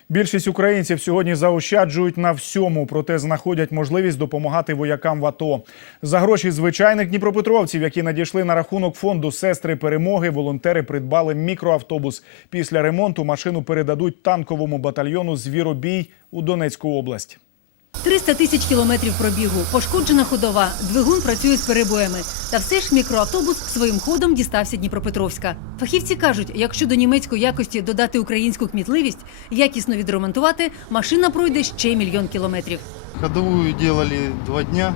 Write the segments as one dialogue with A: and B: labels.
A: Більшість українців сьогодні заощаджують на всьому, проте знаходять можливість допомагати воякам в АТО. За гроші звичайних дніпропетровців, які надійшли на рахунок фонду «Сестри перемоги», волонтери придбали мікроавтобус. Після ремонту машину передадуть танковому батальйону «Звіробій» у Донецьку область.
B: 300 тисяч кілометрів пробігу, пошкоджена ходова, двигун працює з перебоями. Та все ж мікроавтобус своїм ходом дістався Дніпропетровська. Фахівці кажуть, якщо до німецької якості додати українську кмітливість, якісно відремонтувати, машина пройде ще 1 мільйон кілометрів.
C: Ходовую делали 2 дня.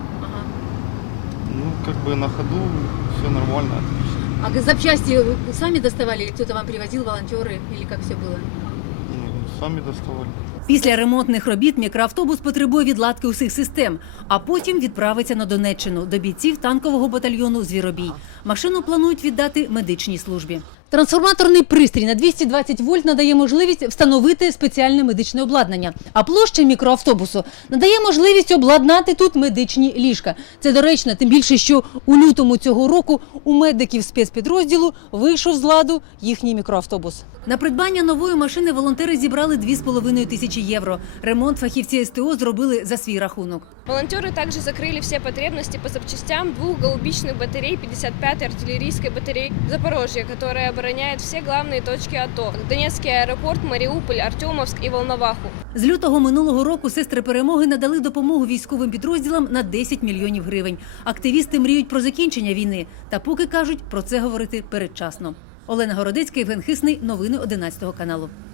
C: На ходу все нормально, отлично.
B: А запчасти самі доставали, или хтось вам привозив, волонтери, или як все було?
C: Сами доставали.
B: Після ремонтних робіт мікроавтобус потребує відладки усіх систем, а потім відправиться на Донеччину до бійців танкового батальйону «Звіробій». Машину планують віддати медичній службі. Трансформаторний пристрій на 220 вольт надає можливість встановити спеціальне медичне обладнання. А площа мікроавтобусу надає можливість обладнати тут медичні ліжка. Це доречно, тим більше, що у лютому цього року у медиків спецпідрозділу вийшов з ладу їхній мікроавтобус. На придбання нової машини волонтери зібрали 2,5 тисячі євро. Ремонт фахівці СТО зробили за свій рахунок.
D: Волонтеры также закрыли все потребности по запчастям 2 гаубичных батарей 55-й артиллерийской батареи Запорожья, которая обороняет все главные точки АТО – Донецкий аэропорт, Маріуполь, Артемовск і Волноваху.
B: З лютого минулого року «Сестри перемоги» надали допомогу військовим підрозділам на 10 мільйонів гривень. Активісти мріють про закінчення війни. Та поки кажуть, про це говорити передчасно. Олена Городецька, Євген Хисний. Новини 11 каналу.